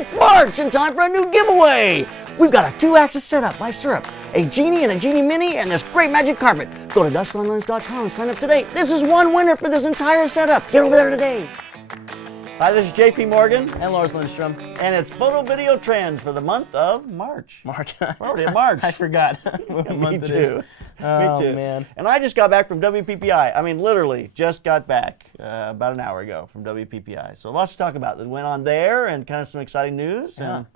It's March and time for a new giveaway. We've got a 2-axis setup by Syrup, a Genie and a Genie Mini, and this great magic carpet. Go to DustOnLens.com and sign up today. This is one winner for this entire setup. Get over there today. Hi, this is JP Morgan. And Lars Lindstrom. And it's Photo Video Trends for the month of March. March. We're already in March. I forgot what month it is. Oh, Me too. Man. And I just got back from WPPI. I mean, literally, just got back about an hour ago from WPPI. So lots to talk about that went on there and kind of some exciting news and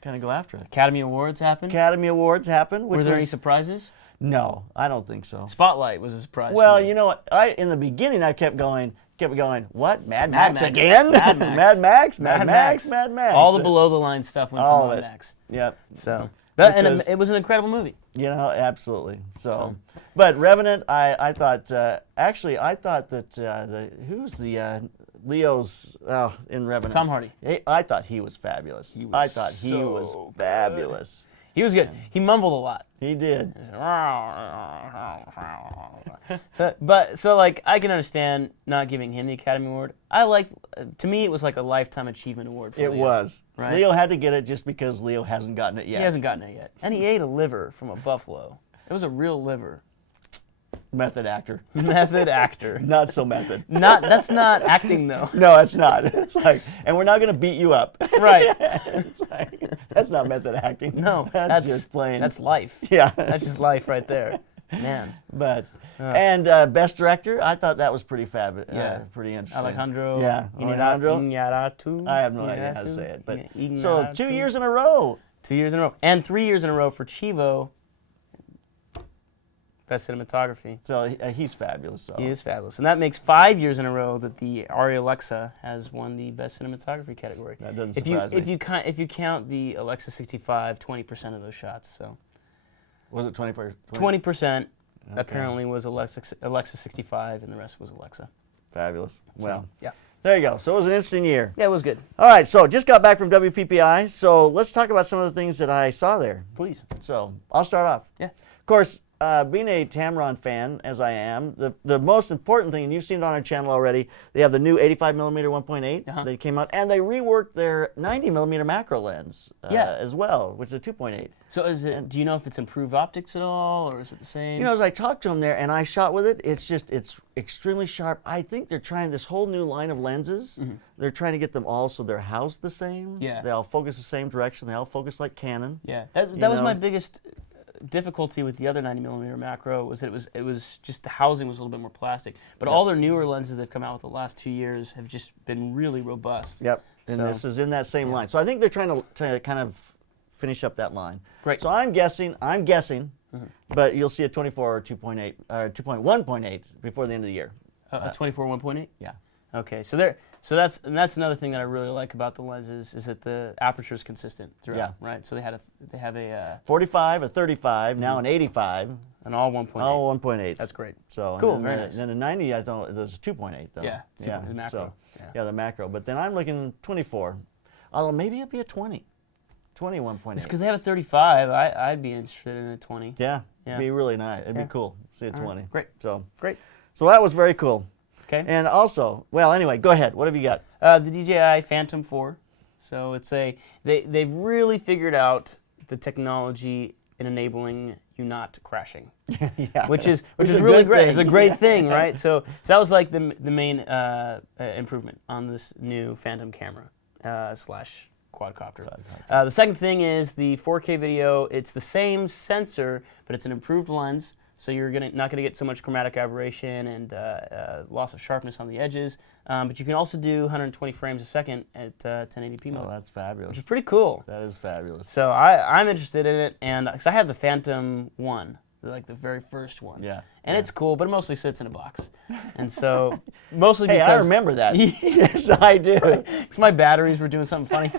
kind of go after it. Academy Awards happened. Academy Awards happened. Were there any surprises? No, I don't think so. Spotlight was a surprise. Well, you know what? In the beginning, I kept going, what? Mad Max Max. again? Mad Max. Mad Max? Mad Max. Mad Max. All the below the line stuff went to Mad Max. Yep. So, and it was an incredible movie. You know, absolutely. So, but Revenant, I thought I thought that who's the Leo's in Revenant? Tom Hardy. I thought he was fabulous. I thought he was fabulous. He was good. He mumbled a lot. He did. So like I can understand not giving him the Academy Award. To me it was like a lifetime achievement award for Leo. It was. Right? Leo had to get it just because Leo hasn't gotten it yet. He hasn't gotten it yet. And he ate a liver from a buffalo. It was a real liver. Method actor. Method actor. Not so method. That's not acting though. No, it's not. It's like, and we're not going to beat you up. Right. It's like, that's not method acting. No, that's just plain. That's life. Yeah. That's just life right there. Man. But and Best Director, I thought that was pretty fabulous. Yeah. Pretty interesting. Alejandro. Yeah. Alejandro. Iñárritu. I have no idea how to say it, but so 2 years in a row. 2 years in a row, and 3 years in a row for Chivo. Best cinematography. So he's fabulous. So. He is fabulous, and that makes 5 years in a row that the Arri Alexa has won the best cinematography category. That doesn't surprise me. If you count the Alexa 65, 20% of those shots. So. Was it 20%? 20% apparently was Alexa 65, and the rest was Alexa. Fabulous. Well, so, yeah. There you go. So it was an interesting year. Yeah, it was good. All right, so just got back from WPPI, so let's talk about some of the things that I saw there. Please. So I'll start off. Yeah. Of course, being a Tamron fan, as I am, the most important thing, and you've seen it on our channel already, they have the new 85mm 1.8 that came out, and they reworked their 90mm macro lens as well, which is a 2.8. So do you know if it's improved optics at all, or is it the same? You know, as I talked to them there and I shot with it, it's extremely sharp. I think they're trying this whole new line of lenses. They're trying to get them all so they're housed the same. Yeah. They all focus the same direction. They all focus like Canon. Yeah, that was my biggest difficulty with the other 90mm macro was that it was just the housing was a little bit more plastic. But all their newer lenses they've come out with the last 2 years have just been really robust. Yep. And this is in that same line. So I think they're trying to kind of finish up that line. Great. So I'm guessing, but you'll see a 24 or 2.8 or 2.1.8 before the end of the year. A 24 1.8? Yeah. Okay. So that's another thing that I really like about the lenses is that the aperture is consistent throughout. Yeah. Right. So they have a 45, a 35, now an 85, and all 1.8. All 1.8. That's great. So cool. And very nice. Then a 90, I thought it was 2.8 though. Yeah. The macro. So, the macro. But then I'm looking 24. Although maybe it'd be a 20. 21.8. It's because they have a 35. I'd be interested in a 20. Yeah. It'd be really nice. It'd be cool. See a 20. Right. Great. So great. So that was very cool. Okay. And also, well, anyway, go ahead. What have you got? The DJI Phantom 4. So it's they've really figured out the technology in enabling you not crashing. Yeah. Which is really great. It's a great thing, Yeah. right? So that was like the main improvement on this new Phantom camera slash quadcopter. The second thing is the 4K video. It's the same sensor, but it's an improved lens. So you're not gonna get so much chromatic aberration and loss of sharpness on the edges. But you can also do 120 frames a second at 1080p mode. Oh, that's fabulous. Which is pretty cool. That is fabulous. So I'm interested in it, and because I have the Phantom 1, like the very first one. Yeah. And it's cool, but it mostly sits in a box. And so mostly because I remember that. Yes, I do. Because my batteries were doing something funny.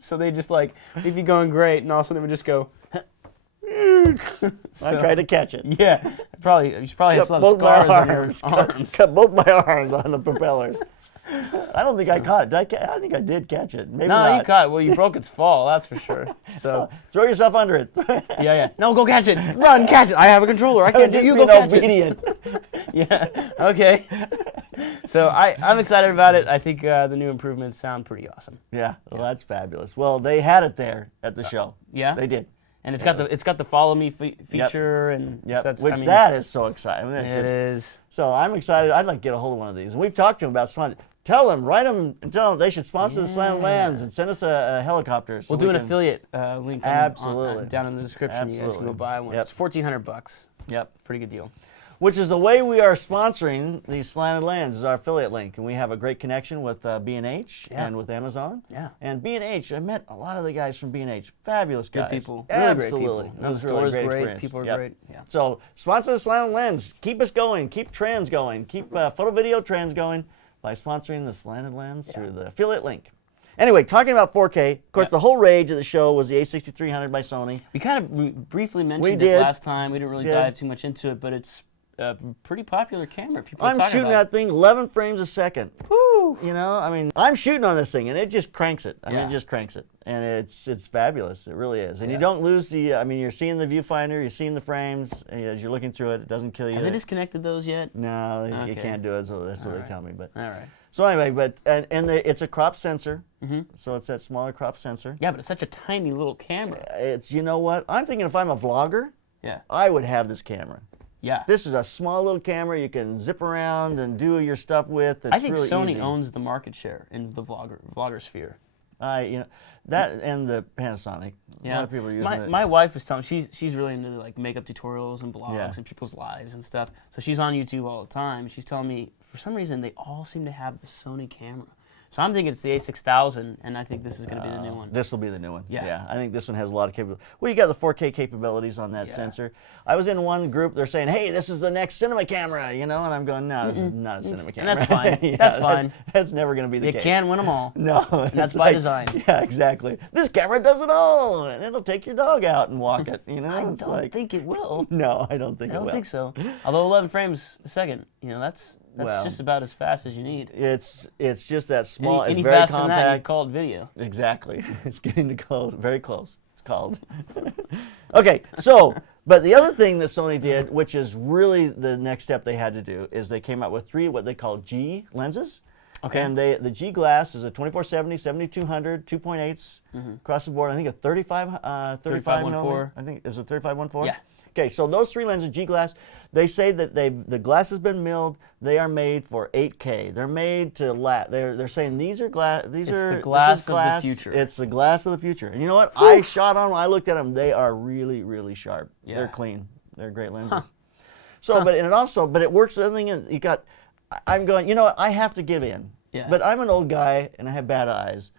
So they just they'd be going great, and all of a sudden they would just go. I tried to catch it. Yeah, you should probably have some scars on your arms. Cut both my arms on the propellers. I don't think I caught it. I think I did catch it. Maybe not. No, you caught it. Well, you broke its fall, that's for sure. So throw yourself under it. Yeah. No, go catch it. Run, catch it. I have a controller. I can't do it. You go catch obedient. it. Yeah. Okay. So I'm excited about it. I think the new improvements sound pretty awesome. Yeah, well, that's fabulous. Well, they had it there at the show. Yeah, they did. And it's got the follow me feature, and yep. So that's, Which that is so exciting. It is. So I'm excited. I'd like to get a hold of one of these. And we've talked to them about sponsor. Tell them, write them, tell them they should sponsor the Slanted Lens and send us a helicopter. So we'll do an affiliate link down in the description. Absolutely. You guys can go buy one. Yep. It's $1,400. Yep. Pretty good deal. Which is the way we are sponsoring these Slanted Lens, is our affiliate link. And we have a great connection with B&H and with Amazon. Yeah. And B&H, I met a lot of the guys from B&H. Fabulous guys. Good people. Absolutely. Really great people. It was The store is really great. experience. People are great. Yeah. So sponsor the Slanted Lens. Keep us going. Keep trends going. Keep photo video trends going by sponsoring the Slanted Lens through the affiliate link. Anyway, talking about 4K, of course, the whole rage of the show was the A6300 by Sony. We kind of briefly mentioned it last time. We didn't really dive too much into it, but it's a pretty popular camera. People are talking shooting about that thing 11 frames a second. Woo! You know, I mean, I'm shooting on this thing, and it just cranks it. I mean, it just cranks it, and it's fabulous. It really is. And you don't lose the. I mean, you're seeing the viewfinder, you're seeing the frames as you're looking through it. It doesn't kill you. Have they disconnected those yet? No, you can't do it. So that's what they tell me. But all right. So anyway, but it's a crop sensor, so it's that smaller crop sensor. Yeah, but it's such a tiny little camera. It's, you know what? I'm thinking if I'm a vlogger, I would have this camera. Yeah. This is a small little camera you can zip around and do your stuff with. It's I think really Sony easy. owns the market share in the vlogger sphere. You know, that and the Panasonic. A lot of people are using it. My wife was telling me, she's really into like makeup tutorials and blogs and people's lives and stuff. So she's on YouTube all the time. She's telling me for some reason they all seem to have the Sony camera. So I'm thinking it's the A6000, and I think this is going to be the new one. This will be the new one. Yeah. I think this one has a lot of capability. Well, you got the 4K capabilities on that sensor. I was in one group, they're saying, hey, this is the next cinema camera, you know, and I'm going, no, this is not a cinema camera. And that's fine. That's fine. That's never going to be the case. You can't win them all. No. And that's by design. Yeah, exactly. This camera does it all, and it'll take your dog out and walk it, you know. I don't think it will. No, I don't think it will. I don't think so. Although 11 frames a second, you know, that's just about as fast as you need. It's just that small. Any it's very faster compact. than that, you call it video. Exactly. It's getting to close. Very close. It's called. Okay. So, but the other thing that Sony did, which is really the next step they had to do, is they came out with 3 what they call G lenses. Okay. And the G glass is a 2470, 7200, 2.8s across the board. I think a 35 millimeter. I think is it 3514. Yeah. Okay, so those 3 lenses, G glass, they say that the glass has been milled. They are made for 8K. They're made to last. They're saying these are glass. It's the glass of the future. It's the glass of the future. And you know what? I shot on them. I looked at them. They are really, really sharp. Yeah. They're clean. They're great lenses. So, but it works with everything. You got. I'm going. You know what? I have to give in. Yeah. But I'm an old guy and I have bad eyes.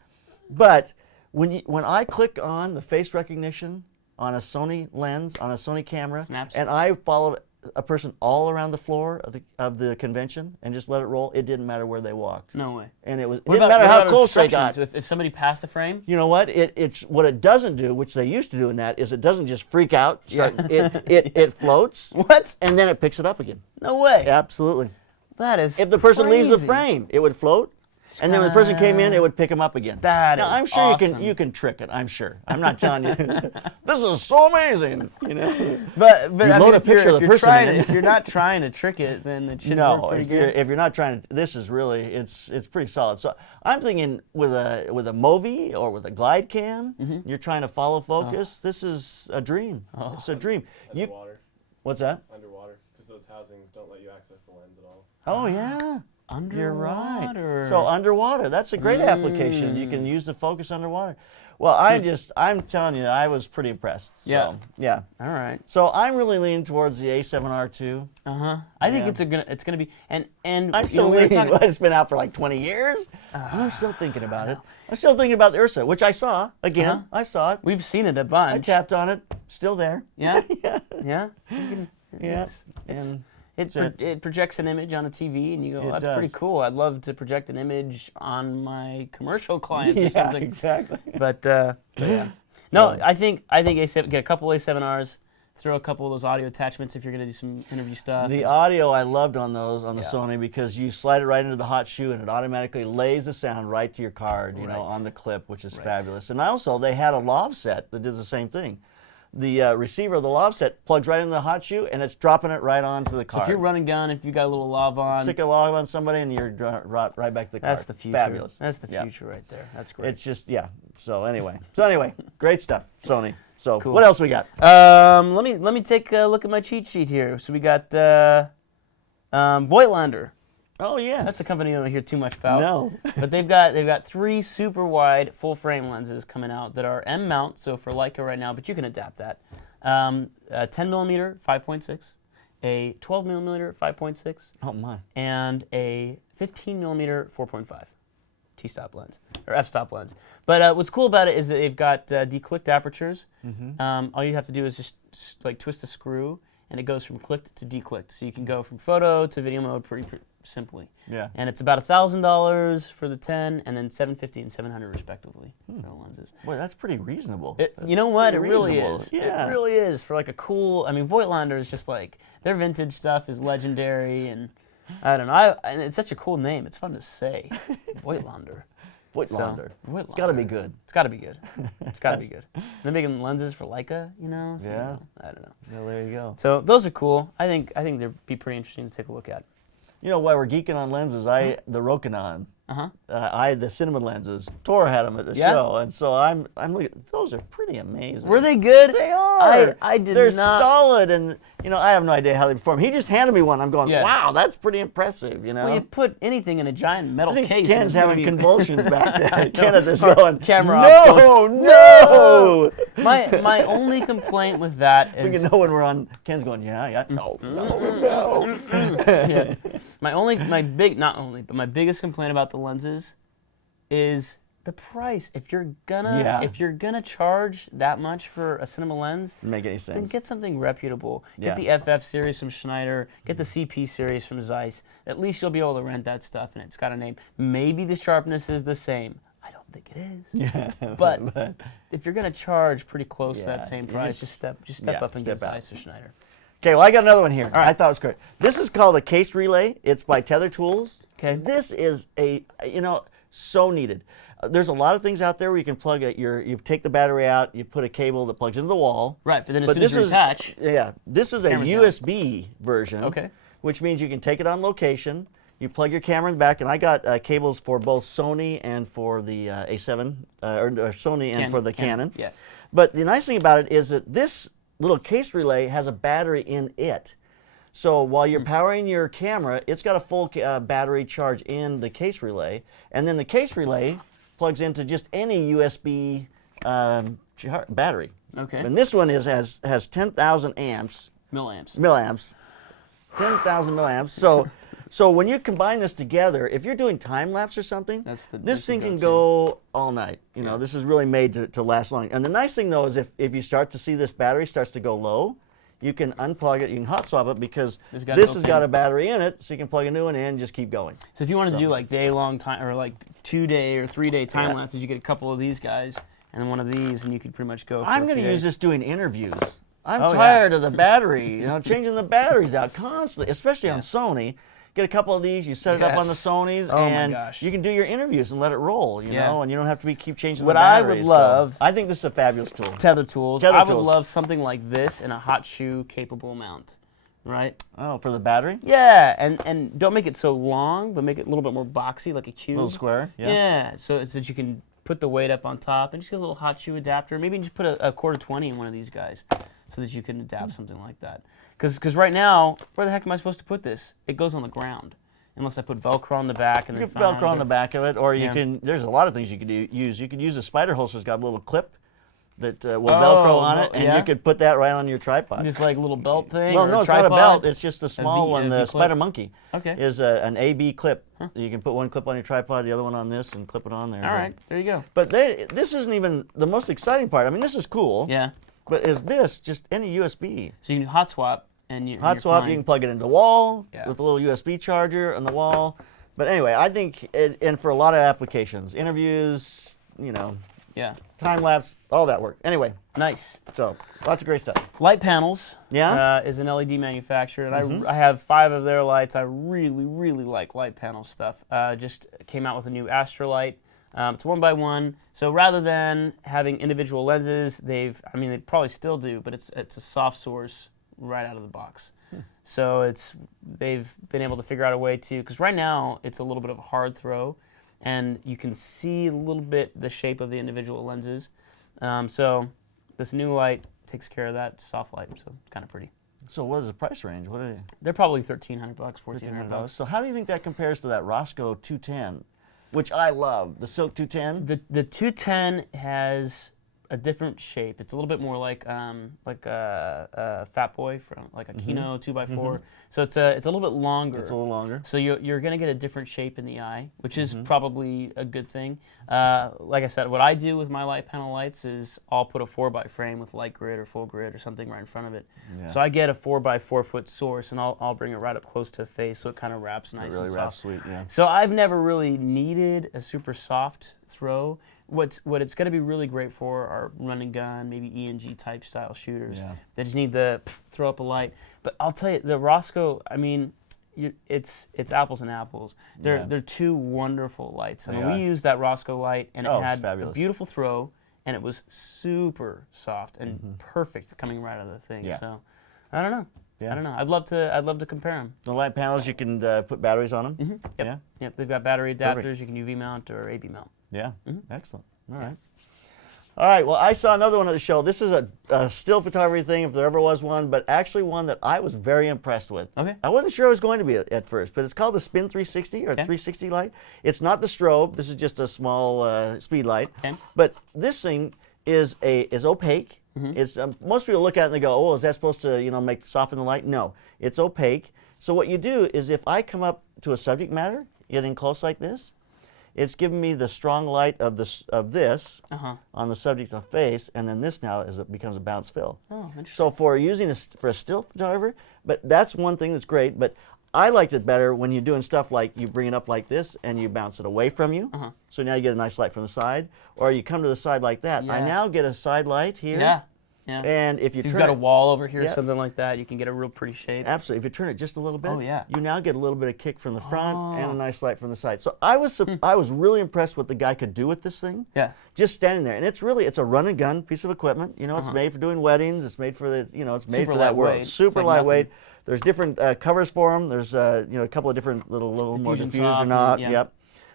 But when I click on the face recognition on a Sony lens, on a Sony camera, Snaps. and I followed a person all around the floor of the convention and just let it roll, it didn't matter where they walked. No way. And it didn't matter how close they got. If somebody passed the frame? You know what? It's what it doesn't do, which they used to do in that, is it doesn't just freak out. It floats. What? And then it picks it up again. No way. Absolutely. That is If the person leaves the crazy. frame, it would float. And then when the person came in, it would pick them up again. That now, is I'm sure awesome. you can trick it. I'm sure. I'm not telling you. This is so amazing. You know. But I mean, if you're not trying to trick it, then it should work pretty good. If you're not trying to, this is really it's pretty solid. So I'm thinking with a Movi or with a glide cam, you're trying to follow focus. This is a dream. It's a dream. Underwater. What's that? Underwater, because those housings don't let you access the lens at all. Oh yeah. Underwater. You're right. So underwater, that's a great application. You can use the focus underwater. Well, I'm telling you, I was pretty impressed. So, yeah. All right. So I'm really leaning towards the A7R2. I think it's gonna be and I'm still leaning. It's been out for like 20 years. I'm still thinking about it. I'm still thinking about the Ursa, which I saw again. I saw it. We've seen it a bunch. I tapped on it. Still there. Yeah. Yeah. Yeah. It projects an image on a TV, and you go, "That's pretty cool. I'd love to project an image on my commercial clients or something." Exactly. But yeah. No, I think A7, get a couple A7Rs, throw a couple of those audio attachments if you're going to do some interview stuff. The audio I loved on those on the Sony because you slide it right into the hot shoe and it automatically lays the sound right to your card, you know, on the clip, which is fabulous. And also they had a lav set that does the same thing. the receiver, the lav set, plugs right into the hot shoe, and it's dropping it right onto the So card. if you're running gun, if you got a little lav on, Stick a lav on somebody, and you're right back to the card. that's the future. Fabulous. That's the future right there. That's great. It's just, yeah. So anyway, great stuff, Sony. So Cool. what else we got? Let me take a look at my cheat sheet here. So we got Voigtlander. Oh yes. That's a company you don't hear too much about. No. But they've got 3 super wide full frame lenses coming out that are M mount, so for Leica right now, but you can adapt that. A 10mm 5.6, a 12mm 5.6, Oh my. and a 15mm 4.5 T-stop lens or f-stop lens. But what's cool about it is that they've got declicked apertures. All you have to do is just like twist a screw, and it goes from clicked to declicked. So you can go from photo to video mode pretty simply. Yeah. And it's about $1,000 for the 10, and then $750 and $700 respectively for the lenses. Boy, that's pretty reasonable. You know what? It pretty really reasonable. is. Yeah. It really is for like a cool. I mean, Voigtlander is just like their vintage stuff is legendary, and I don't know. And it's such a cool name. It's fun to say, Voigtlander. Voigtlander. So, It's got to be good. It's got to be good. It's got to be good. They're making lenses for Leica, you know. So, Yeah. I don't know. Well, there you go. So those are cool. I think they'd be pretty interesting to take a look at. You know, while we're geeking on lenses, the Rokinon, Uh-huh. the cinnamon lenses, Tor had them at the Yeah. show, and so I'm looking. Those are pretty amazing. Were they good? They are. I did They're not. solid, and you know, I have no idea how they perform. He just handed me one. I'm going, Yeah. wow, that's pretty impressive. You know. Well, you put anything in a giant metal I think case. and Ken's it's gonna having be- convulsions back there. I know. Ken is Our going, camera ops no, going, no. My only complaint with that We is can know when we're on. Ken's going, yeah, no, no. yeah. My biggest complaint about the lenses is the price. If you're gonna charge that much for a cinema lens, Make any then sense? get something reputable. Yeah. Get the FF series from Schneider. Get the CP series from Zeiss. At least you'll be able to rent that stuff, and it's got a name. Maybe the sharpness is the same. I don't think it is. Yeah, But if you're gonna charge pretty close to Yeah, that same you price, just- just step yeah, up and get step out. Zeiss or Schneider. Okay, well, I got another one here. right. I thought it was great. This is called a case relay. It's by Tether Tools. Okay. This is so needed. There's a lot of things out there where you can plug it. You take the battery out, you put a cable that plugs into the wall. Right, but then as But soon as this you is attach, this is a Camera's down. USB version. Okay. Which means you can take it on location. You plug your camera in the back, and I got cables for both Sony and for the A7, or Sony and for the Canon. Yeah. But the nice thing about it is that this little case relay has a battery in it. So while you're powering your camera, it's got a full battery charge in the case relay, and then the case relay plugs into just any USB battery. Okay. And this one has 10,000 amps, Milliamps. 10,000 milliamps. So when you combine this together, if you're doing time lapse or something, That's this the thing can go-to. go all night. You know, this is really made to last long. And the nice thing though is if you start to see this battery starts to go low, you can unplug it, you can hot swap it because It's got this built has got in. a battery in it, so you can plug a new one in and just keep going. So if you wanted to do like day-long time, or like 2-day or 3-day time Yeah. lapses, you get a couple of these guys and one of these, and you could pretty much go. I'm going to use this doing interviews. I'm Oh, yeah. tired of the battery, changing the batteries out constantly, especially on Sony. Get a couple of these, you set it up on the Yes. Sonys, Oh my and gosh. you can do your interviews and let it roll, you Yeah. know, and you don't have to keep changing What the I batteries. would love- So I think this is a fabulous tool. Tether tools. Tether I would tools. love something like this in a hot shoe capable mount, right? Oh, for the battery? Yeah, and don't make it so long, but make it a little bit more boxy, like a cube. Little square, yeah. Yeah, so it's that you can put the weight up on top and just get a little hot shoe adapter. Maybe just put a quarter 20 in one of these guys so that you can adapt something like that. Because right now, where the heck am I supposed to put this? It goes on the ground. Unless I put Velcro on the back and You then can Velcro on the back of it, or you Yeah. can, there's a lot of things you could use. You could use a spider holster that's got a little clip that will Oh, Velcro on it, and yeah? you could put that right on your tripod. just like a little belt thing. Well, or no, a it's not a tripod. belt. It's just a small V- one. a The V-clip? Spider Monkey Okay. is an AB clip. You can put one clip on your tripod, the other one on this, and clip it on there. All right, there you go. But this isn't even the most exciting part. I mean, this is cool. Yeah. But is this just any USB? So you can hot swap and you Hot swap, you can plug it into the wall Yeah. with a little USB charger on the wall. But anyway, I think, and for a lot of applications, interviews, Yeah. time lapse, all that work. Anyway, Nice. so lots of great stuff. Light Panels Yeah? is an LED manufacturer, and I have 5 of their lights. I really, really like Light Panel stuff. Just came out with a new Astrolight. It's 1x1. So rather than having individual lenses, they probably still do, but it's a soft source right out of the box. So they've been able to figure out a way to, because right now it's a little bit of a hard throw, and you can see a little bit the shape of the individual lenses. So this new light takes care of that, soft light, so it's kind of pretty. So what is the price range? What are they? They're probably $1,300, $1,400. So how do you think that compares to that Roscoe 210, which I love, the Silk 210? The 210 has a different shape. It's a little bit more like a Fat Boy from like a Kino 2x4. So it's a little bit longer. It's a little longer. So you're gonna get a different shape in the eye, which is probably a good thing. Like I said, what I do with my light panel lights is I'll put a 4x frame with light grid or full grid or something right in front of it. Yeah. So I get a 4x4 foot source, and I'll bring it right up close to the face, so it kind of wraps nice and soft. Wraps sweet, yeah. So I've never really needed a super soft throw. What it's going to be really great for are run and gun, maybe E&G type style shooters. Yeah. They just need to throw up a light. But I'll tell you, the Roscoe, it's apples and apples. They're two wonderful lights. I mean, we used that Roscoe light, and it had a beautiful throw, and it was super soft and perfect coming right out of the thing. Yeah. So I don't know. Yeah. I don't know. I'd love to compare them. The light panels, you can put batteries on them. Yep. Yeah. Yep. They've got battery adapters. You can UV mount or AB mount. Yeah. Excellent. All right. All right. Well, I saw another one at the show. This is a still photography thing, if there ever was one, but actually one that I was very impressed with. Okay. I wasn't sure it was going to be at first, but it's called the Spin 360 or 360 light. It's not the strobe. This is just a small speed light. Okay. But this thing is opaque. It's most people look at it and they go, "Oh, is that supposed to soften the light?" No, it's opaque. So what you do is, if I come up to a subject matter, getting close like this, it's giving me the strong light of this on the subject of face, and then this now becomes a bounce fill. Oh, interesting. So for using for a still photographer, but that's one thing that's great. But I liked it better when you're doing stuff like you bring it up like this and you bounce it away from you. So now you get a nice light from the side, or you come to the side like that. Yeah. I now get a side light here. Yeah. Yeah. And if you've turn got a it, wall over here, something like that, you can get a real pretty shape. Absolutely. If you turn it just a little bit, yeah. you now get a little bit of kick from the front and a nice light from the side. So I was really impressed what the guy could do with this thing. Yeah. Just standing there, and it's a run and gun piece of equipment. It's made for doing weddings. It's made for it's made Super for that world. lightweight. Super It's like lightweight. nothing. There's different covers for them. There's a couple of different little more diffused or soft, not. yeah. Yep.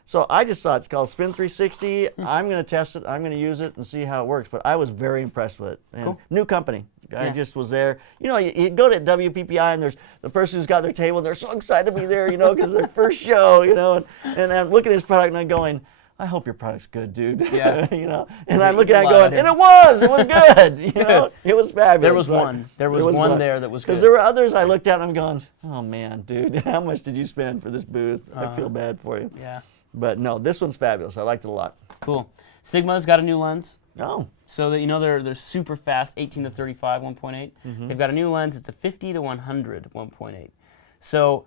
So I just thought it's called Spin 360. I'm going to test it. I'm going to use it and see how it works. But I was very impressed with it. And cool. New company. I just was there. You go to WPPI and there's the person who's got their table and they're so excited to be there, because their first show, and I'm looking at his product and I'm going, I hope your product's good, dude. Yeah. And I'm looking at it going, and it was good. It was fabulous. There was one. There was one there that was good. Because there were others I looked at and I'm going, oh man, dude, how much did you spend for this booth? I feel bad for you. Yeah. But no, this one's fabulous. I liked it a lot. Cool. Sigma's got a new lens. Oh. So that they're super fast, 18 to 35 1.8. They've got a new lens. It's a 50 to 100 1.8. So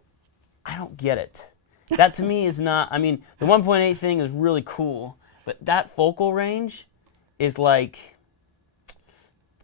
I don't get it. That to me is not. The 1.8 thing is really cool, but that focal range is like,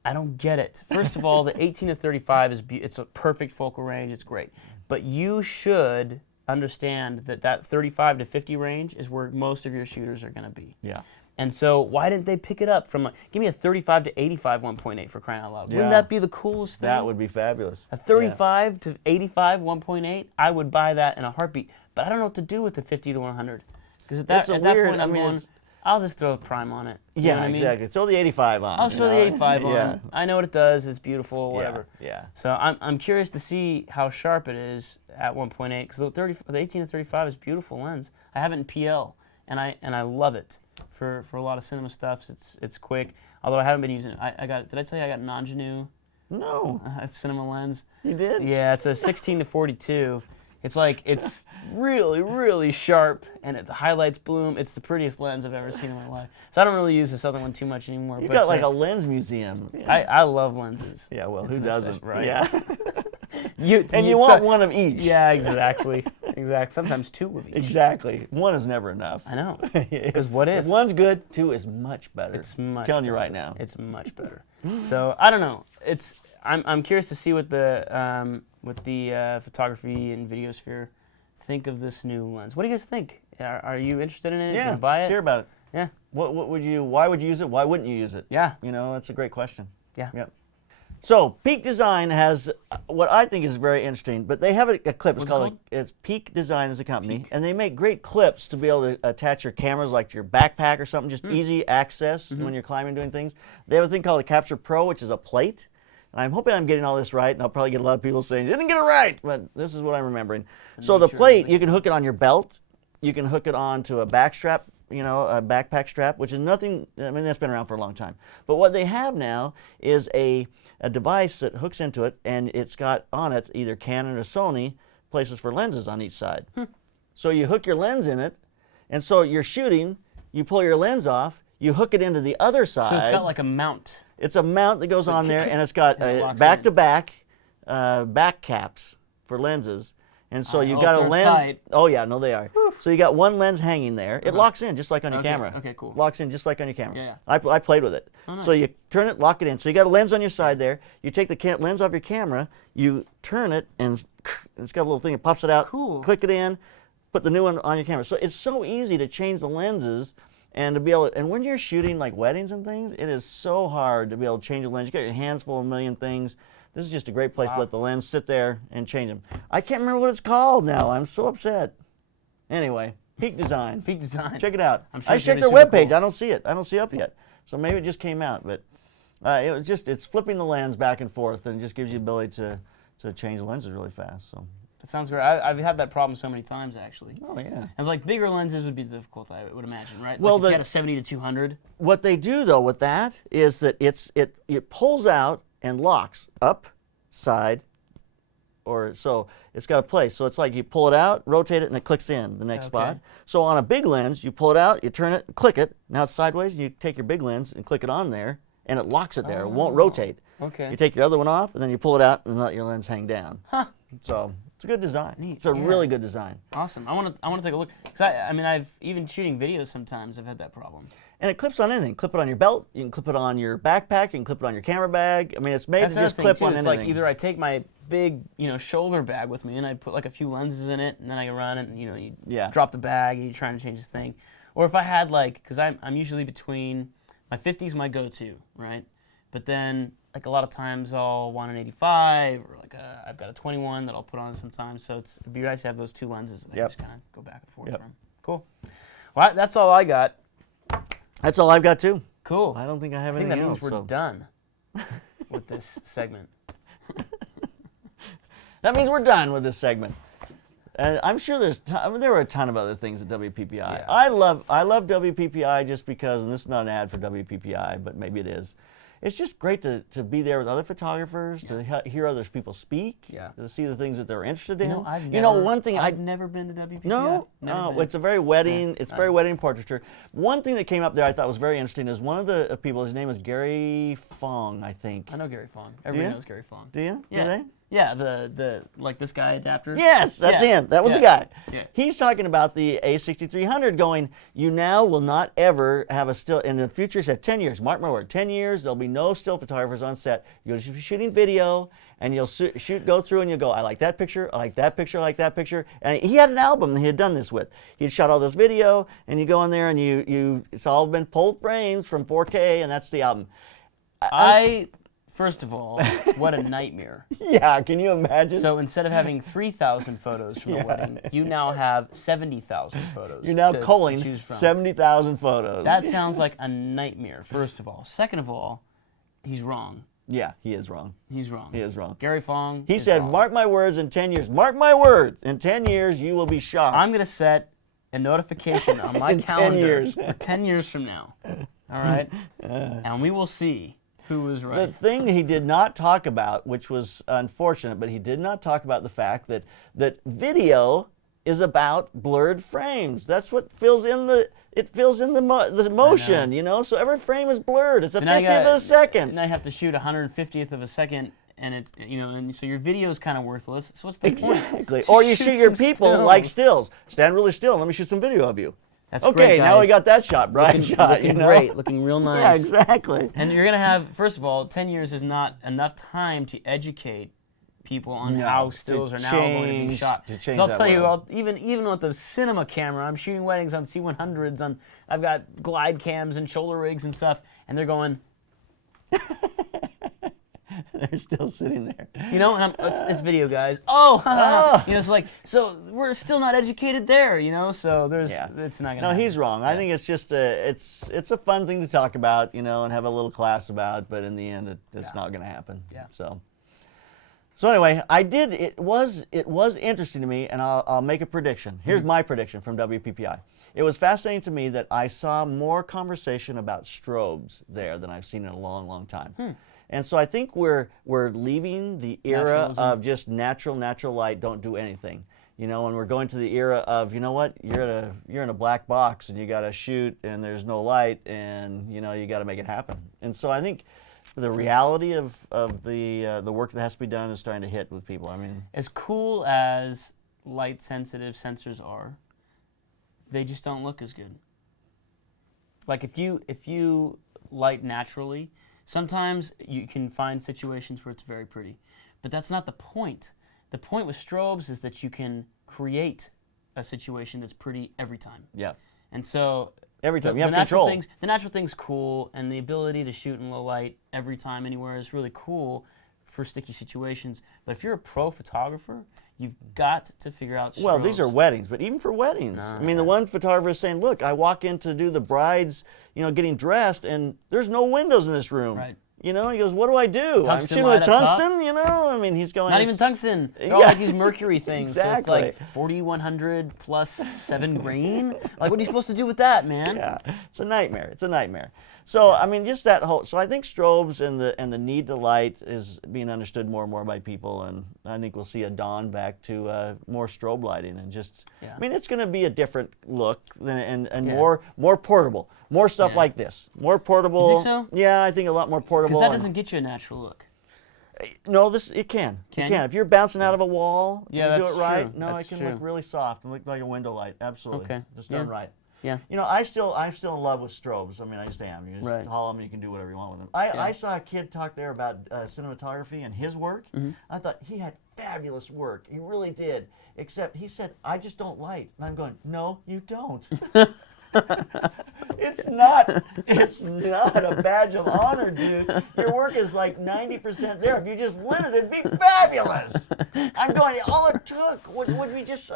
I don't get it. First of all, the 18 to 35 it's a perfect focal range. It's great, but you should understand that 35 to 50 range is where most of your shooters are going to be. Yeah. And so why didn't they pick it up from give me a 35 to 85 1.8 for crying out loud? Yeah. Wouldn't that be the coolest thing? That would be fabulous. A 35 to 85 1.8, I would buy that in a heartbeat. But I don't know what to do with the 50 to 100. Because at that point I'm going, I'll just throw a prime on it. You know what I mean? Exactly. Throw the 85 on. I'll throw the 85 on. Yeah. I know what it does. It's beautiful, whatever. Yeah. So I'm curious to see how sharp it is at 1.8, because the 18 to 35 is a beautiful lens. I have it in PL, and I love it for a lot of cinema stuff. It's quick. Although I haven't been using it. Did I tell you I got an Ingenue No. cinema lens? You did? Yeah, it's a 16 to 42. It's really, really sharp, and the highlights bloom. It's the prettiest lens I've ever seen in my life. So I don't really use this other one too much anymore. You got like a lens museum. I love lenses. Yeah, well, It's who an doesn't? obsession, right? Yeah. You want one of each. Yeah, exactly. Sometimes two of each. Exactly. One is never enough. I know. Because what if? One's good, two is much better. It's much telling you better. right now. It's much better. So I don't know. I'm curious to see what the photography and videosphere think of this new lens? What do you guys think? Are you interested in it? Yeah, Gonna buy let's it? hear about it. Yeah. What would you? Why would you use it? Why wouldn't you use it? Yeah. You know, that's a great question. Yeah. Yep. So Peak Design has what I think is very interesting, but they have a clip. What's it called? It's Peak Design as a company, and they make great clips to be able to attach your cameras like to your backpack or something, just easy access when you're climbing, doing things. They have a thing called a Capture Pro, which is a plate. And I'm hoping I'm getting all this right, and I'll probably get a lot of people saying, you didn't get it right, but this is what I'm remembering. So the plate, you can hook it on your belt. You can hook it onto a back strap, you know, a backpack strap, which is nothing, I mean, that's been around for a long time. But what they have now is a device that hooks into it, and it's got on it either Canon or Sony places for lenses on each side. So you hook your lens in it, and so you're shooting, you pull your lens off, you hook it into the other side. So it's got like a mount. It's a mount that goes on there, and it's got and it locks back-to-back back caps for lenses. And so you've got a they're lens. tight. Oh yeah, no, they are. So you got one lens hanging there. It locks in just like on your Okay, camera. okay, cool. Locks in just like on your camera. Yeah, I played with it. Oh, nice. So you turn it, lock it in. So you got a lens on your side there. You take the lens off your camera, you turn it, and it's got a little thing. It pops it out. Cool. Click it in. Put the new one on your camera. So it's so easy to change the lenses. And to be able and when you're shooting like weddings and things, it is so hard to be able to change a lens. You got your hands full of a million things. This is just a great place to let the lens sit there and change them. I can't remember what it's called now. I'm so upset. Anyway, Peak Design. Peak Design. Check it out. I'm sure I it's checked gonna their be super webpage. cool. I don't see it. I don't see it up yet. So maybe it just came out. But it's flipping the lens back and forth, and it just gives you the ability to change the lenses really fast. So. That sounds great. I've had that problem so many times, actually. Oh yeah. It's like bigger lenses would be difficult, I would imagine, right? Well, like if you had a 70 to 200. What they do though with that is that it pulls out and locks up, side, or so it's got a place. So it's like you pull it out, rotate it, and it clicks in the next spot. So on a big lens, you pull it out, you turn it, click it. Now it's sideways. You take your big lens and click it on there, and it locks it there. It won't rotate. Okay. You take your other one off, and then you pull it out and let your lens hang down. Huh. So it's a good design. Neat, It's a yeah. really good design. Awesome. I want to take a look. Because I mean, I've even shooting videos sometimes, I've had that problem. And it clips on anything. Clip it on your belt. You can clip it on your backpack. You can clip it on your camera bag. I mean, it's made That's to the other just thing, clip too. on It's anything. like either I take my big, shoulder bag with me and I put like a few lenses in it, and then I can run it, and you drop the bag and you're trying to change this thing. Or if I had because I'm usually between, my 50's my go-to, right? But then like a lot of times I'll want an 85 or I've got a 21 that I'll put on sometimes. So it'd be nice to have those two lenses that I can just kind of go back and forth from. Cool. Well, that's all I got. That's all I've got too. Cool. I don't think I have I think anything that means else. we're done with this segment. That means we're done with this segment. And I'm sure there were a ton of other things at WPPI. Yeah. I love WPPI just because, and this is not an ad for WPPI, but maybe it is. It's just great to be there with other photographers, to hear other people speak, to see the things that they're interested in. One thing I've never been to WPPI. No, it's a very wedding. It's very wedding portraiture. One thing that came up there I thought was very interesting is one of the people. His name is Gary Fong, I think. I know Gary Fong. Everybody knows Gary Fong. Do you? Yeah. Do they? Yeah, the like this guy adapter. Yes, that's him. That was the guy. Yeah. He's talking about the A6300 going, you now will not ever have a still, in the future, he said 10 years, mark my word, 10 years, there'll be no still photographers on set. You'll just be shooting video, and you'll go through and you'll go, I like that picture, I like that picture, I like that picture. And he had an album that he had done this with. He had shot all this video, and you go in there and it's all been pulled frames from 4K, and that's the album. First of all, what a nightmare. Yeah, can you imagine? So instead of having 3,000 photos from a wedding, you now have 70,000 photos. You're now to culling choose from. 70,000 photos. That sounds like a nightmare, first of all. Second of all, he's wrong. Yeah, he is wrong. He's wrong. He is wrong. Gary Fong. He is said, wrong. mark my words, in 10 years. Mark my words, in 10 years you will be shocked. I'm going to set a notification on my calendar for 10 years from now. All right? And we will see who was right. The thing he did not talk about, which was unfortunate, but he did not talk about the fact that video is about blurred frames. That's what fills in the motion, So every frame is blurred. It's a 50th of a second. Now you have to shoot 150th of a second, and it's and so your video is kind of worthless. So what's the point? Exactly. Just Or you shoot your some people stills. like stills. Stand really still. Let me shoot some video of you. That's okay, great, now we guys. got that shot, bright shot. Looking great, looking real nice. Yeah, exactly. And you're going to have, first of all, 10 years is not enough time to educate people on No, how to stills are now going to be shot. to change I'll that tell you, world. even with the cinema camera, I'm shooting weddings on C100s. I've got glide cams and shoulder rigs and stuff, and they're going. They're still sitting there. You know, and it's video, guys. Oh, you know, it's like, so we're still not educated there, you know. So it's not gonna. No, happen. he's wrong. I think it's just it's a fun thing to talk about, you know, and have a little class about. But in the end, it's not going to happen. Yeah. So anyway, it was interesting to me, and I'll make a prediction. Here's my prediction from WPPI. It was fascinating to me that I saw more conversation about strobes there than I've seen in a long, long time. And so I think we're leaving the era of just natural light, don't do anything. You know, and we're going to the era of, you know what, you're in a black box and you got to shoot and there's no light and, you know, you got to make it happen. And so I think the reality of the work that has to be done is starting to hit with people. I mean, as cool as light sensitive sensors are, they just don't look as good. Like if you light naturally, sometimes you can find situations where it's very pretty, but that's not the point. The point with strobes is that you can create a situation that's pretty every time. yeah. And so Every time. the You have natural control. the natural thing's cool, and the ability to shoot in low light every time anywhere is really cool for sticky situations. But if you're a pro photographer, you've got to figure out strobes. Well, these are weddings, but even for weddings, I mean, the one photographer is saying, "Look, I walk in to do the bride's, you know, getting dressed, and there's no windows in this room." Right. You know, he goes, "What do I do? Tungsten I'm shooting light with up top? tungsten." You know, I mean, he's going. Not even tungsten. They're all Yeah. like these mercury things. So it's Exactly. like 4100 plus 7 grain. Like, what are you supposed to do with that, man? Yeah, it's a nightmare. It's a nightmare. So I mean, just that whole. So I think strobes and the need to light is being understood more and more by people, and I think we'll see a dawn back to more strobe lighting and just. Yeah. I mean, it's going to be a different look and Yeah. more portable, more stuff Yeah. like this, more portable. You think so? Yeah, I think a lot more portable. Because that and- doesn't get you a natural look. No, it can. Can It can. you? If you're bouncing out of a wall, Yeah, you do that's it right. true. No, That's it can true. look really soft and look like a window light. Absolutely. Okay. Just done Yeah. right. Yeah. You know, I'm still in love with strobes. I mean, I just am. You just Right. haul them and you can do whatever you want with them. I saw a kid talk there about cinematography and his work. Mm-hmm. I thought he had fabulous work. He really did. Except he said, "I just don't light." And I'm going, "No, you don't." It's not a badge of honor, dude. Your work is like 90% there. If you just lit it, it'd be fabulous. I'm going, all it took would be just,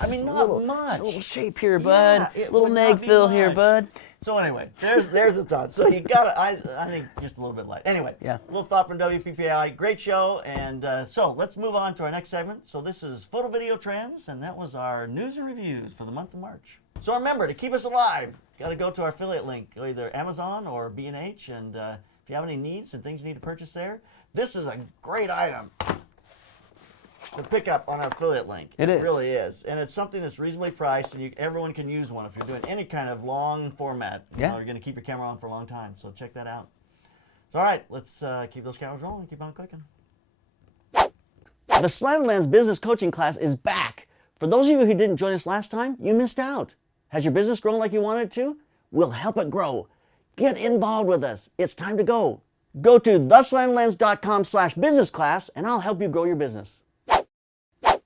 I mean, not much. Just a little shape here, bud. Yeah, it little would neg not be fill here, much. bud. So anyway, there's the thought. So you got to, I think just a little bit light. Anyway, Yeah. little thought from WPPI. Great show. And so let's move on to our next segment. So this is Photo Video Trends, and that was our news and reviews for the month of March. So remember, to keep us alive, you got to go to our affiliate link, either Amazon or B&H. And if you have any needs and things you need to purchase there, this is a great item to pick up on our affiliate link. It is. It really is. And it's something that's reasonably priced, and everyone can use one if you're doing any kind of long format. You know, you're going to keep your camera on for a long time. So check that out. So all right, let's keep those cameras rolling. Keep on clicking. The Slanted Lens business coaching class is back. For those of you who didn't join us last time, you missed out. Has your business grown like you wanted it to? We'll help it grow. Get involved with us. It's time to go. Go to theslantedlens.com/business class, and I'll help you grow your business.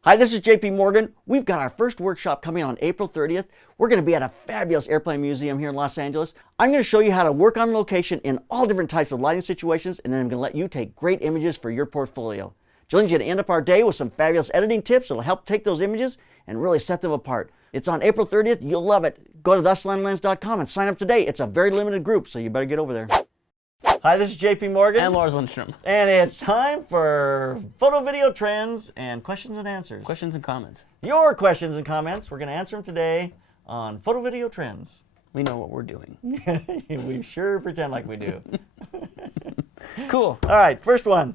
Hi, this is JP Morgan. We've got our first workshop coming on April 30th. We're going to be at a fabulous airplane museum here in Los Angeles. I'm going to show you how to work on location in all different types of lighting situations, and then I'm going to let you take great images for your portfolio. Jolene's going to end up our day with some fabulous editing tips that'll help take those images and really set them apart. It's on April 30th. You'll love it. Go to theslantedlens.com and sign up today. It's a very limited group, so you better get over there. Hi, this is JP Morgan. And Lars Lindstrom. And it's time for Photo Video Trends and Questions and Answers. Questions and comments. Your questions and comments. We're going to answer them today on Photo Video Trends. We know what we're doing. We sure pretend like we do. Cool. All right, first one.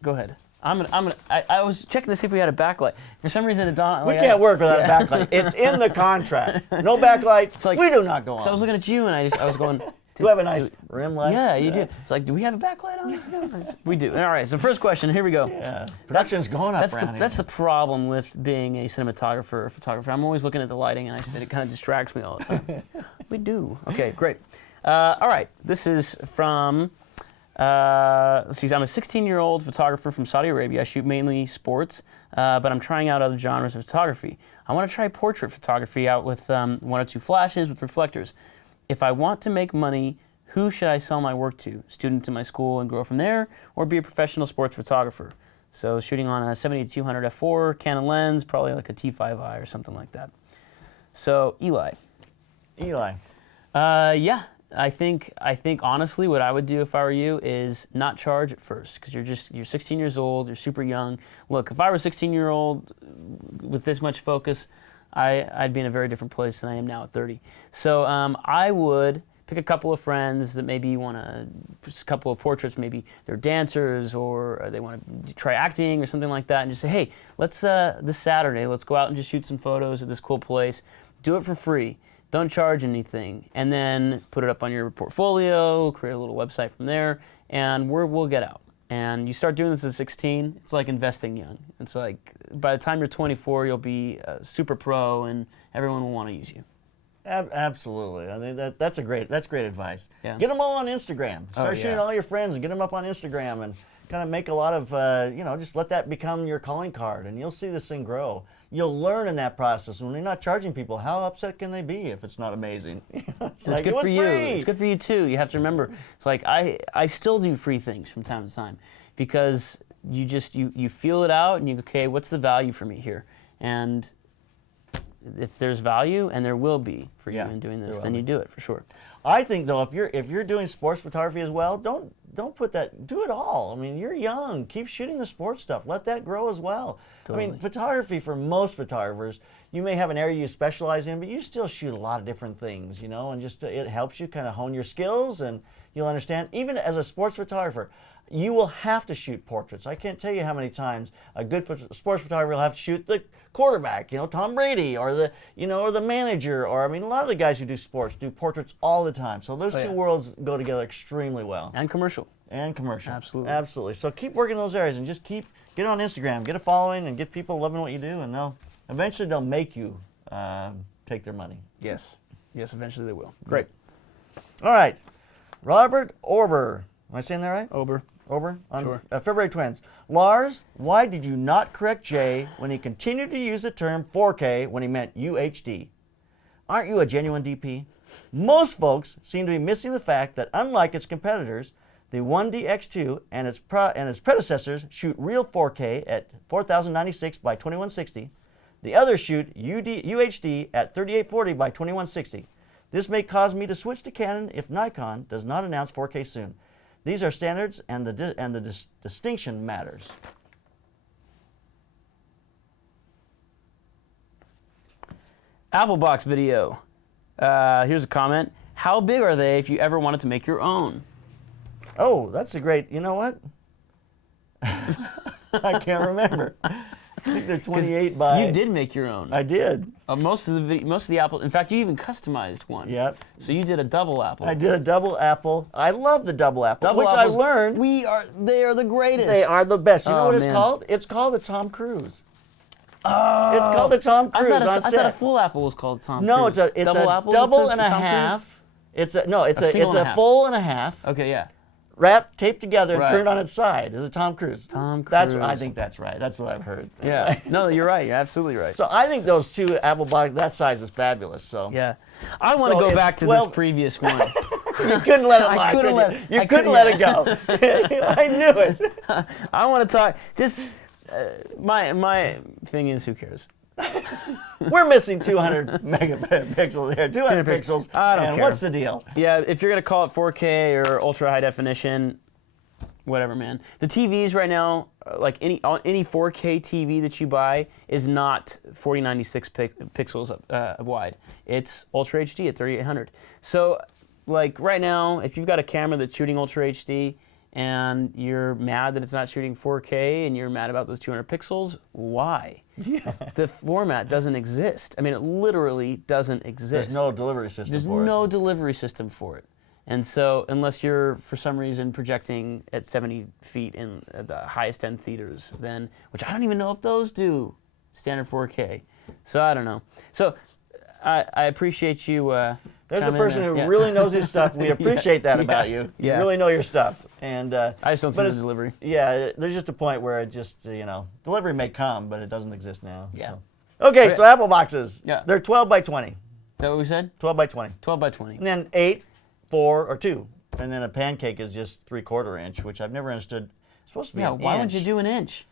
Go ahead. I was checking to see if we had a backlight. For some reason, it dawned. We can't work without a backlight. It's in the contract. No backlight. like- we do not go on. So I was looking at you, and I was going. Do you have a nice rim light? Yeah, you do. It's like, do we have a backlight on? We do. All right. So first question. Here we go. Yeah. Production's going up around here. That's the problem with being a cinematographer or photographer. I'm always looking at the lighting, and I said it kind of distracts me all the time. We do. Okay, great. All right. This is from Let's see, I'm a 16-year-old photographer from Saudi Arabia. I shoot mainly sports, but I'm trying out other genres of photography. I want to try portrait photography out with 1 or 2 flashes with reflectors. If I want to make money, who should I sell my work to? Student to my school and grow from there, or be a professional sports photographer? So shooting on a 70-200 f4 Canon lens, probably like a T5i or something like that. So Eli. Yeah. I think honestly what I would do if I were you is not charge at first, because you're 16 years old, you're super young. Look, if I were a 16-year-old with this much focus, I'd be in a very different place than I am now at 30. So I would pick a couple of friends that maybe you want a couple of portraits, maybe they're dancers or they want to try acting or something like that, and just say, hey, let's this Saturday, let's go out and just shoot some photos at this cool place. Do it for free. Don't charge anything, and then put it up on your portfolio, create a little website from there, and we'll get out. And you start doing this at 16, it's like investing young. It's like by the time you're 24, you'll be a super pro, and everyone will want to use you. Absolutely. I mean, that's great advice. Yeah. Get them all on Instagram. Start shooting all your friends and get them up on Instagram, and kind of make a lot of, just let that become your calling card, and you'll see this thing grow. You'll learn in that process. When you're not charging people, how upset can they be if it's not amazing? It's good for you. It's good for you too. You have to remember, it's like I still do free things from time to time, because you feel it out and you go, okay, what's the value for me here? And if there's value, and there will be for you in doing this, then you do it for sure. I think though, if you're doing sports photography as well, don't put that. Do it all. I mean, you're young. Keep shooting the sports stuff. Let that grow as well. Totally. I mean, photography for most photographers, you may have an area you specialize in, but you still shoot a lot of different things, and just it helps you kind of hone your skills, and you'll understand. Even as a sports photographer, you will have to shoot portraits. I can't tell you how many times a good sports photographer will have to shoot the quarterback, Tom Brady, or the manager, or a lot of the guys who do sports do portraits all the time. So those two worlds go together extremely well. And commercial. Absolutely. So keep working those areas, and just get on Instagram, get a following, and get people loving what you do, and eventually they'll make you take their money. Yes, eventually they will. Great. All right, Robert Orber. Am I saying that right? Ober. On Sure. February Twins. Lars, why did you not correct Jay when he continued to use the term 4K when he meant UHD? Aren't you a genuine DP? Most folks seem to be missing the fact that unlike its competitors, the 1DX2 and its predecessors shoot real 4K at 4096 by 2160. The others shoot UHD at 3840 by 2160. This may cause me to switch to Canon if Nikon does not announce 4K soon. These are standards, and the distinction matters. Applebox video. Here's a comment. How big are they if you ever wanted to make your own? Oh, that's a great. You know what? I can't remember. I think they're 28 by. You did make your own. I did. Most of the apple. In fact, you even customized one. Yep. So you did a double apple. I did a double apple. I love the double apple, which I learned. They are the greatest. They are the best. You know what it's man. called? It's called the Tom Cruise. Oh. It's called the Tom Cruise I on set. thought a full apple was called Tom No, Cruise. it's a double and a half. It's a full and a half. Okay, yeah. Wrapped, taped together, and turned on its side. Is a Tom Cruise. Tom Cruise. I think that's right. That's what I've heard. Yeah. No, you're right. You're absolutely right. So I think those two apple boxes, that size is fabulous. So yeah, I want to go back to this previous one. You couldn't let it lie. You couldn't let it go. I knew it. I want to talk. Just my thing is, who cares? We're missing 200 megapixels there. 200 pixels. I don't care. What's the deal? Yeah, if you're gonna call it 4K or ultra high definition, whatever, man. The TVs right now, like any 4K TV that you buy, is not 4096 pixels wide. It's Ultra HD at 3800. So, like right now, if you've got a camera that's shooting Ultra HD and you're mad that it's not shooting 4K and you're mad about those 200 pixels, why? Yeah. The format doesn't exist. I mean, it literally doesn't exist. There's no delivery system for it. There's no delivery system for it. And so, unless you're, for some reason, projecting at 70 feet in the highest end theaters, then, which I don't even know if those do standard 4K. So, I don't know. So, I appreciate you. There's a person who really knows his stuff. We appreciate that about you. You really know your stuff. And I just don't see but the it's- delivery. Yeah, there's just a point where it just delivery may come, but it doesn't exist now. Yeah. So. Okay, so apple boxes. Yeah. They're 12 by 20. Is that what we said? 12 by 20. 12 by 20. And then 8, 4, or 2. And then a pancake is just 3/4 inch, which I've never understood. It's supposed to be Yeah, an why inch. wouldn't you do an inch?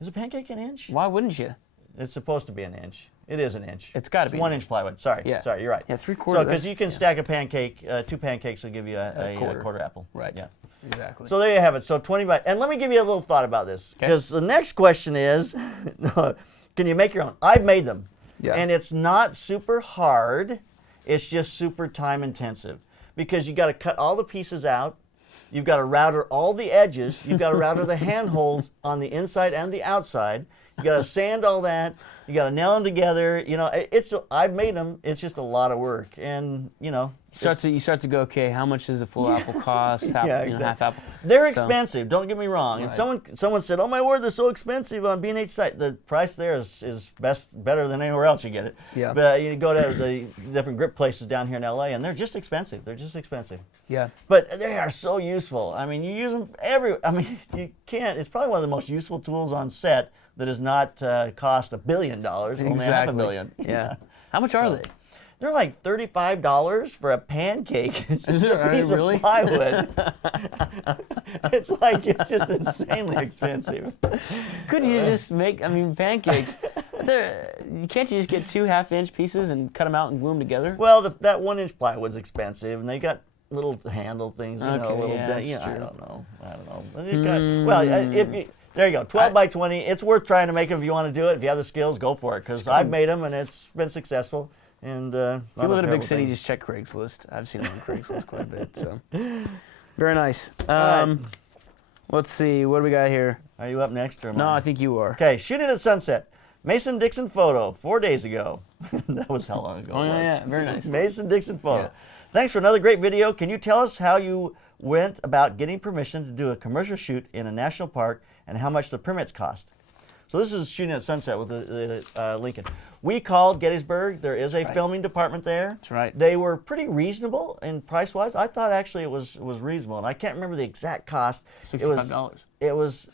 Is a pancake an inch? Why wouldn't you? It's supposed to be an inch. It is an inch. It's gotta be an 1 inch plywood. Sorry. Yeah. Sorry, you're right. Yeah, 3/4. So, because you can stack a pancake, 2 pancakes will give you a quarter apple. Right. Yeah. Exactly. So there you have it. So 20 by, and let me give you a little thought about this. Okay. Because the next question is, can you make your own? I've made them. Yeah. And it's not super hard. It's just super time intensive. Because you got to cut all the pieces out. You've got to router all the edges. You've got to router the handholds on the inside and the outside. You got to sand all that. You got to nail them together. I've made them. It's just a lot of work. And, you start to go, okay, how much does a full apple cost? Half apple. They're expensive, don't get me wrong. Right. And someone said, oh my word, they're so expensive on B&H site. The price there is better than anywhere else you get it. Yeah. But you go to the different grip places down here in LA and they're just expensive. They're just expensive. Yeah. But they are so useful. I mean, you use them you can't, it's probably one of the most useful tools on set that does not cost $1 billion, only half a billion. Yeah. How much are they? They're like $35 for a pancake. It's just a piece really? of plywood. it's just insanely expensive. Could you just make, pancakes? Can't you just get 2 half-inch pieces and cut them out and glue them together? Well, that 1 inch plywood's expensive, and they got little handle things, Okay, that's true. I don't know. There you go, 12 by 20. It's worth trying to make them if you want to do it. If you have the skills, go for it, because I've made them and it's been successful. And If you live in a big city, thing. just check Craigslist. I've seen them on Craigslist quite a bit. So, very nice. right. Let's see. What do we got here? Are you up next or am No, I think you are. Okay, shoot it at sunset. Mason-Dixon photo, 4 days ago. That was how long ago Oh it was. yeah, very nice. Mason-Dixon photo. Yeah. Thanks for another great video. Can you tell us how you went about getting permission to do a commercial shoot in a national park and how much the permits cost? So this is shooting at sunset with the Lincoln. We called Gettysburg. There is a filming department there. That's right. They were pretty reasonable in price-wise. I thought actually it was reasonable, and I can't remember the exact cost. $65.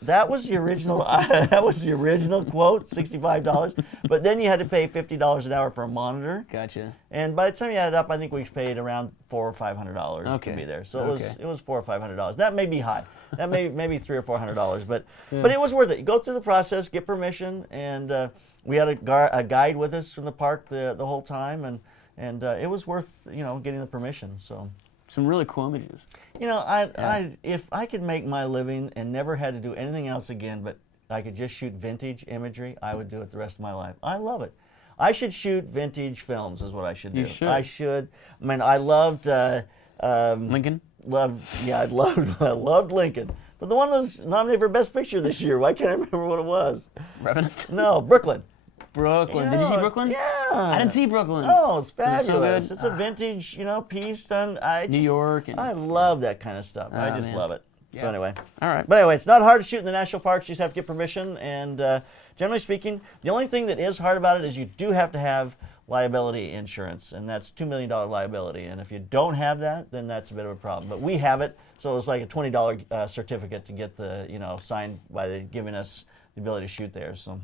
That was the original that was the original quote, $65. But then you had to pay $50 an hour for a monitor. Gotcha. And by the time you add it up, I think we paid around $400 or $500 Okay. to be there. So Okay. it was $400 or $500. That may be high. That may maybe $300 or $400, but it was worth it. You go through the process, get permission, and we had a guide with us from the park the whole time, and it was worth getting the permission. So. Some really cool images. If I could make my living and never had to do anything else again, but I could just shoot vintage imagery, I would do it the rest of my life. I love it. I should shoot vintage films is what I should do. You should. I should. I mean, I loved Lincoln? I loved Lincoln. But the one that was nominated for Best Picture this year, why can't I remember what it was? Revenant? No, Brooklyn. Brooklyn. Did you see Brooklyn? Yeah. I didn't see Brooklyn. Oh, it's Was it so fabulous. good? It's a vintage, piece done. New York. I love that kind of stuff. I just man. love it. So Yeah. anyway. All right. But anyway, it's not hard to shoot in the national parks. You just have to get permission. And generally speaking, the only thing that is hard about it is you do have to have liability insurance, and that's $2 million liability. And if you don't have that, then that's a bit of a problem. But we have it, so it's like a $20 certificate to get the signed by giving us the ability to shoot there. So.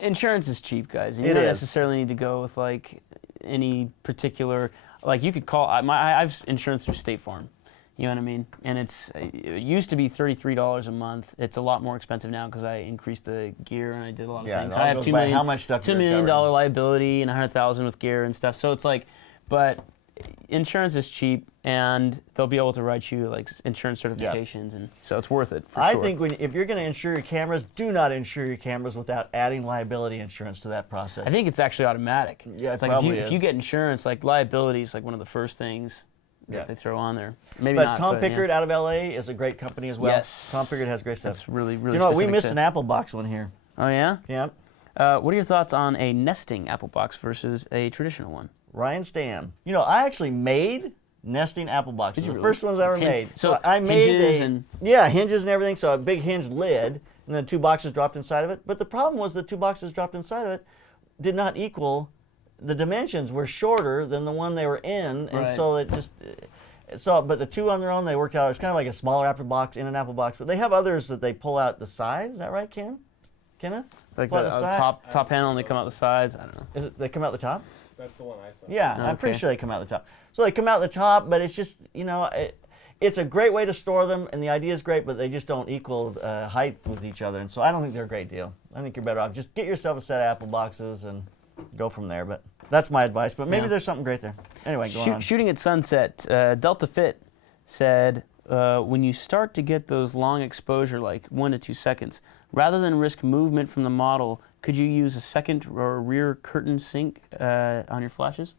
Insurance is cheap, guys. And you It don't is. necessarily need to go with any particular. You could call. I've insurance through State Farm. You know what I mean? And it used to be $33 a month. It's a lot more expensive now because I increased the gear and I did a lot of things. it all I have goes $2 by million, how much stuff $2 you're million covering. liability and $100,000 with gear and stuff. So it's but insurance is cheap and they'll be able to write you insurance certifications, and so it's worth it. I sure. think if you're going to insure your cameras, do not insure your cameras without adding liability insurance to that process. I think it's actually automatic. Yeah, it's it like probably if you is. get insurance, liability is one of the first things that they throw on there. Maybe But not. Tom but, Pickard yeah. out of LA is a great company as well. Yes. Tom Pickard has great stuff. That's really, really. Do you know what? We specific missed to- an Apple box one here. Oh yeah. Yeah. What are your thoughts on a nesting apple box versus a traditional one? Ryan Stam. I actually made nesting apple boxes. Did you The really? first ones I ever Hin- made. so I made hinges and- hinges and everything. So a big hinge lid, and then 2 boxes dropped inside of it. But the problem was the 2 boxes dropped inside of it did not equal. The dimensions were shorter than the one they were in, and Right. so it just. So, but the two on their own, they worked out. It's kind of like a smaller Apple box in an Apple box, but they have others that they pull out the side. Is that right, Kenneth? Like Pull out the side? top panel and they come out the sides. I don't know. Is it they come out the top? That's the one I saw. Yeah, I'm pretty Okay. sure they come out the top. So they come out the top, but it's just, it's a great way to store them, and the idea is great, but they just don't equal height with each other, and so I don't think they're a great deal. I think you're better off just get yourself a set of Apple boxes and go from there. But that's my advice. But maybe Yeah. there's something great there. Anyway, go on. Shooting at sunset. Delta Fit said, when you start to get those long exposure, like 1 to 2 seconds, rather than risk movement from the model, could you use a second or rear curtain sync on your flashes?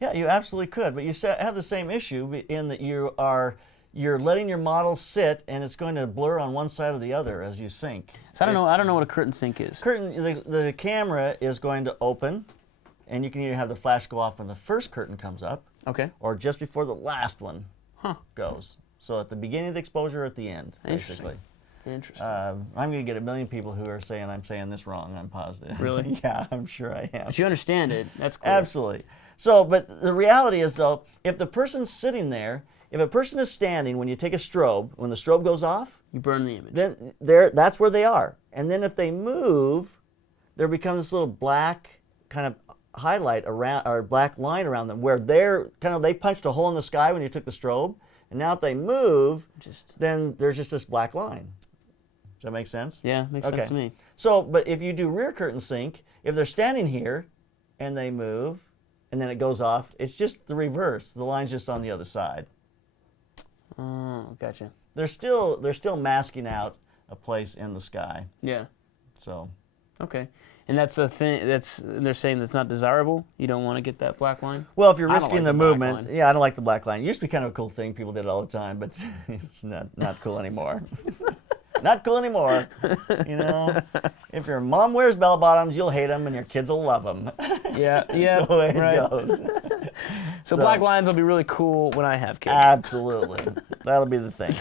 Yeah, you absolutely could, but you have the same issue in that you're letting your model sit, and it's going to blur on one side or the other as you sync. So I don't know what a curtain sync is. The camera is going to open, and you can either have the flash go off when the first curtain comes up, Okay. or just before the last one Huh. goes. So at the beginning of the exposure, or at the end, basically. Interesting. I'm going to get a million people who are saying I'm saying this wrong. I'm positive. Really? Yeah, I'm sure I am. But you understand it. That's clear. Absolutely. So, but the reality is, though, if the person's sitting there, if a person is standing, when you take a strobe, when the strobe goes off, You burn the image. then that's where they are. And then if they move, there becomes this little black kind of highlight around, or black line around them, where they punched a hole in the sky when you took the strobe, and now if they move, then there's just this black line. Does that make sense? Yeah, makes sense to me. So, but if you do rear curtain sync, if they're standing here and they move, and then it goes off, it's just the reverse. The line's just on the other side. Oh, gotcha. They're still masking out a place in the sky. Yeah. So, Okay. And that's a thing. They're saying that's not desirable. You don't want to get that black line. well, if you're I don't risking like the the black movement, line. yeah, I don't like the black line. It used to be kind of a cool thing. People did it all the time, but it's not cool anymore. Not cool anymore. If your mom wears bell bottoms, you'll hate them, and your kids will love them. Yeah. Yeah. the way right. it goes. So black lines will be really cool when I have kids. Absolutely, that'll be the thing.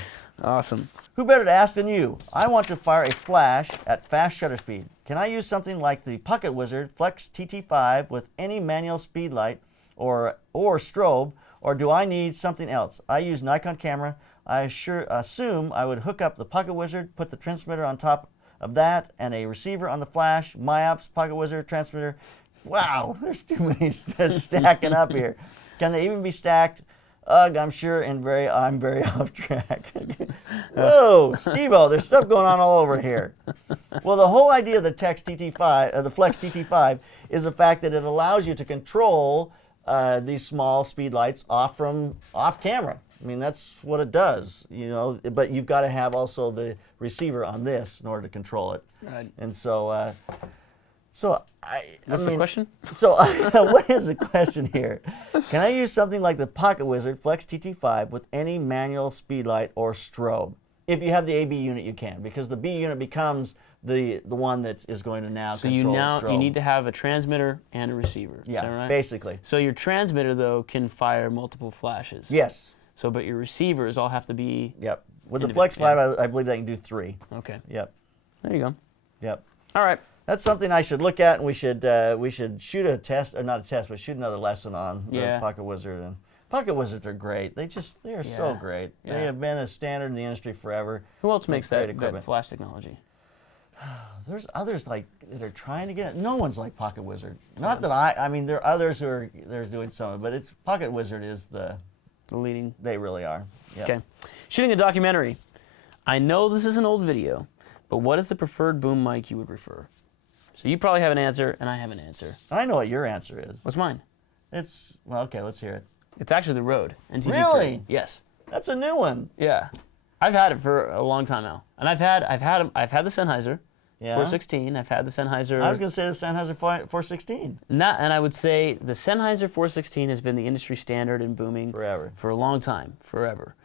Awesome. Who better to ask than you? I want to fire a flash at fast shutter speed. Can I use something like the Pocket Wizard Flex TT5 with any manual speed light or strobe, or do I need something else? I use Nikon camera. I assume I would hook up the Pocket Wizard, put the transmitter on top of that, and a receiver on the flash, Myops, Pocket Wizard, transmitter. Wow, there's too many stacking up here. Can they even be stacked? Ugh, I'm sure, and I'm very off track. Whoa, Steve-O, there's stuff going on all over here. Well, the whole idea of the the Flex TT5, is the fact that it allows you to control these small speed lights off camera. I mean, that's what it does, but you've got to have also the receiver on this in order to control it. Right. And so, What's the question? So what is the question here? Can I use something like the Pocket Wizard Flex TT5 with any manual speed light or strobe? If you have the AB unit, you can, because the B unit becomes the one that is going to now control the strobe. You need to have a transmitter and a receiver. Yeah, is that right? basically. So your transmitter though can fire multiple flashes. Yes. So, but your receivers all have to be. Yep. With the Flex 5, I believe they can do 3. Okay. Yep. There you go. Yep. All right. That's something I should look at, and we should shoot a test, or not a test, but shoot another lesson on the Pocket Wizard. And Pocket Wizards are great. They are so great. Yeah. They have been a standard in the industry forever. Who else makes great that equipment. flash technology? There's others that are trying to get it. No one's like Pocket Wizard. Not that I mean, there are others they're doing some, but it's Pocket Wizard is the leading. They really are. Yep. Okay. Shooting a documentary. I know this is an old video, but what is the preferred boom mic you would prefer? So you probably have an answer, and I have an answer. I know what your answer is. What's mine? Okay, let's hear it. It's actually the Rode NTG3. Really? Yes. That's a new one. Yeah. I've had it for a long time now, and I've had the Sennheiser 416. I've had the Sennheiser. I was going to say the Sennheiser 416. And I would say the Sennheiser 416 has been the industry standard in booming forever, for a long time, forever.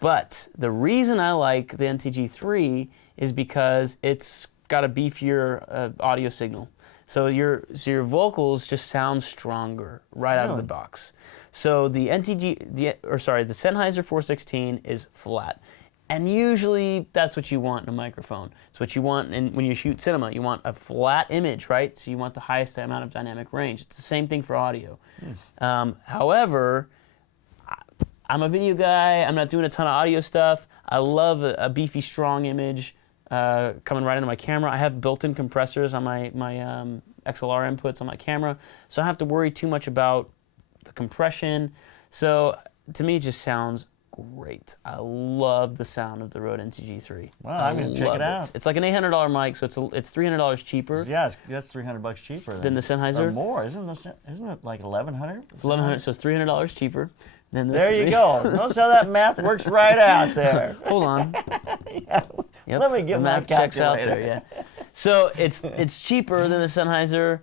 But the reason I like the NTG3 is because it's got a beefier audio signal. So your vocals just sound stronger right out of the box. So the Sennheiser 416 is flat. And usually that's what you want in a microphone. It's what you want when you shoot cinema. You want a flat image, right? So you want the highest amount of dynamic range. It's the same thing for audio. However, I'm a video guy. I'm not doing a ton of audio stuff. I love a beefy, strong image coming right into my camera. I have built-in compressors on my XLR inputs on my camera, so I don't have to worry too much about the compression. So to me, it just sounds great. I love the sound of the Rode NTG3. Wow, I'm gonna check it out. It's like an $800 mic, so it's $300 cheaper. Yeah, that's $300 cheaper than the Sennheiser. Or more, isn't it like $1,100? It's $1,100, so it's $300 cheaper than this. There you go. Notice how that math works right out there. Hold on. Yeah. Yep. Let me get the my math checks out calculator. there. Yeah. So it's cheaper than the Sennheiser.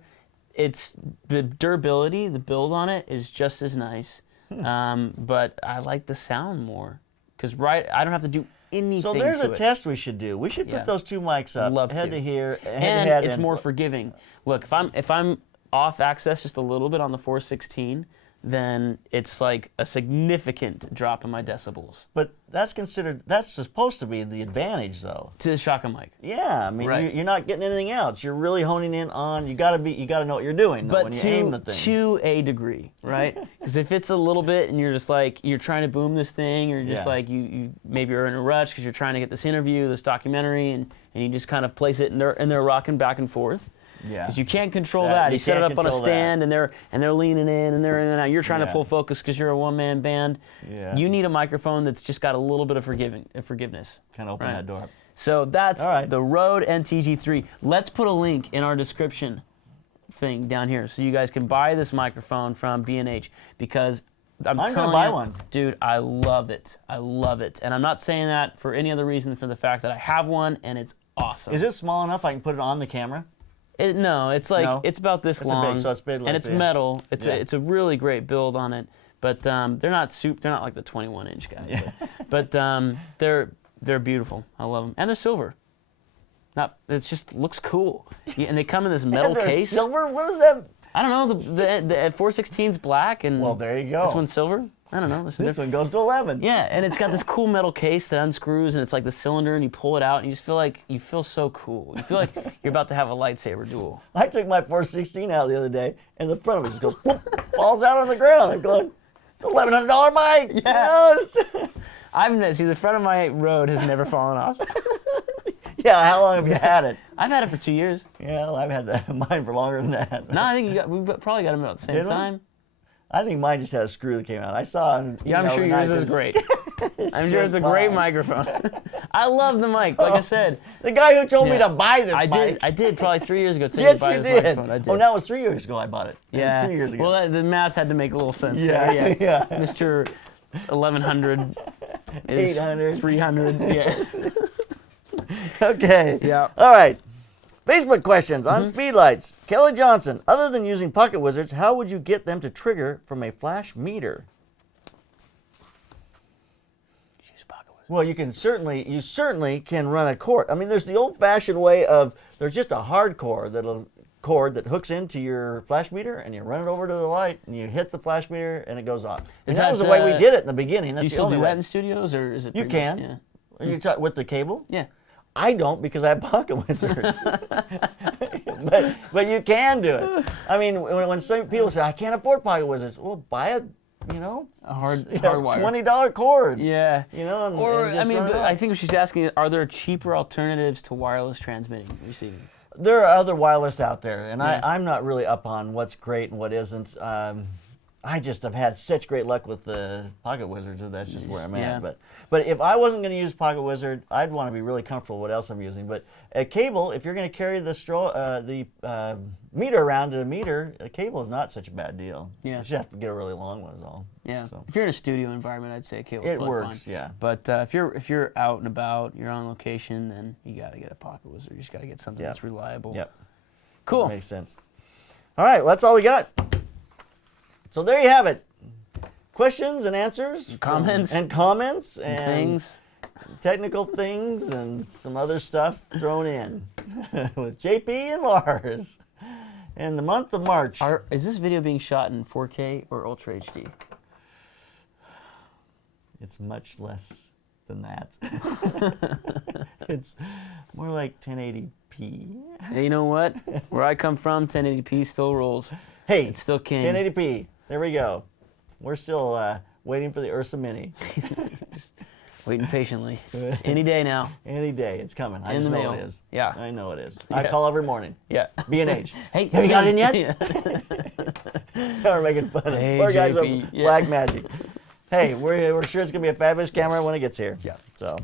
It's the durability, the build on it is just as nice, but I like the sound more because I don't have to do anything. So there's to a it. test we should do. We should put those two mics up, Love head to. to here, head And to head, it's more forgiving. Look, if I'm off access just a little bit on the 416, then it's like a significant drop in my decibels. But that's supposed to be the advantage, though. To the shotgun mic. Yeah, I mean, Right. you're not getting anything else. You're really honing in on. You gotta know what you're doing though, But when you aim the thing. to a degree, right? Because if it's a little bit and you're just like, you're trying to boom this thing, or just Yeah. like you maybe are in a rush because you're trying to get this interview, this documentary, and you just kind of place it and they're rocking back and forth. Yeah. Because you can't control That- that. you You set it can't up on a control stand and they're leaning in and they're in and out. You're trying to Yeah. pull focus because you're a one-man band. Yeah. You need a microphone that's just got a little bit of forgiveness. Kind of open Right. that door. So that's All right. the Rode NTG3. Let's put a link in our description thing down here so you guys can buy this microphone from B&H because I'm gonna telling buy you, one. dude, I love it. I love it. And I'm not saying that for any other reason for the fact that I have one and it's awesome. Is it small enough I can put it on the camera? No, it's like No? it's about this It's long, big, so it's big like and it's the- metal. It's Yeah. it's a really great build on it, but they're not they're not like the 21-inch guy. But they're beautiful. I love them, and they're silver. It just looks cool. Yeah, and they come in this metal And they're case. silver? What is that? I don't know. The 416's black, and Well, there you go. This one's silver. I don't know. This one goes to 11. Yeah, and it's got this cool metal case that unscrews, and it's like the cylinder, and you pull it out, and you just feel like you feel so cool. You feel like you're about to have a lightsaber duel. I took my 416 out the other day, and the front of it just goes, whoop, falls out on the ground. I'm going, it's an $1,100 mic. Yeah. You know? The front of my Rode has never fallen off. Yeah, how long have you had it? I've had it for 2 years. Yeah, well, I've had mine for longer than that. No, I think we probably got them about the same Did we? time. I think mine just had a screw that came out. I saw on Yeah, I'm email sure tonight yours is this- great. I'm sure it's a great fine. microphone. I love the mic. Like I said, The guy who told me Yeah. to buy this mic. I did probably 3 years ago. Tell you to Yes, buy you this did. microphone. I did. Oh, that was 3 years ago I bought it. Yeah. It was 2 years ago. Well, the math had to make a little sense Yeah, there. yeah. Mr. 1100 is 800. 300. Yeah. Okay. Yeah. All right. Facebook questions on speedlights. Kelly Johnson, other than using pocket wizards, how would you get them to trigger from a flash meter? Use pocket wizard. Well, you certainly can run a cord. I mean, there's the old-fashioned way of there's just a hard cord that hooks into your flash meter, and you run it over to the light, and you hit the flash meter, and it goes off. And that that, was the way we did it in the beginning. Do you That's the still only do way. that in studios, or is it? You pretty much- can. You talk with the cable? Yeah. I don't because I have pocket wizards. but you can do it. I mean, when some people say I can't afford pocket wizards, well, buy a hard wire. $20 cord. Yeah. You know, and, Or and just I mean, run it but off. I think what she's asking is, are there cheaper alternatives to wireless transmitting receiving? There are other wireless out there, and Yeah. I'm not really up on what's great and what isn't. I just have had such great luck with the pocket wizards, and that's just where I'm Yeah. at. But if I wasn't going to use pocket wizard, I'd want to be really comfortable with what else I'm using. But a cable, if you're going to carry the meter around to a meter, a cable is not such a bad deal. Yeah. You just have to get a really long one is all. Yeah. So. If you're in a studio environment, I'd say a cable's It probably works, fine. yeah. But if you're out and about, you're on location, then you got to get a pocket wizard. You just got to get something Yep. that's reliable. Yep. Cool. Makes sense. All right, well, that's all we got. So there you have it. Questions and answers. Comments. And comments. And Things. technical things and some other stuff thrown in with JP and Lars in the month of March. Is this video being shot in 4K or Ultra HD? It's much less than that. It's more like 1080p. Hey, you know what? Where I come from, 1080p still rules. Hey, It's still king. 1080p. There we go. We're still waiting for the Ursa Mini. Waiting patiently. Any day now. Any day, it's coming. I In just the know mail. it is. Yeah. I know it is. Yeah. I call every morning. Yeah. B&H. Hey, have you got it in yet? Yeah. We're making fun of Hey, poor guys JP. of Yeah. Black Magic. Hey, we're sure it's gonna be a fabulous camera when it gets here. Yeah. So,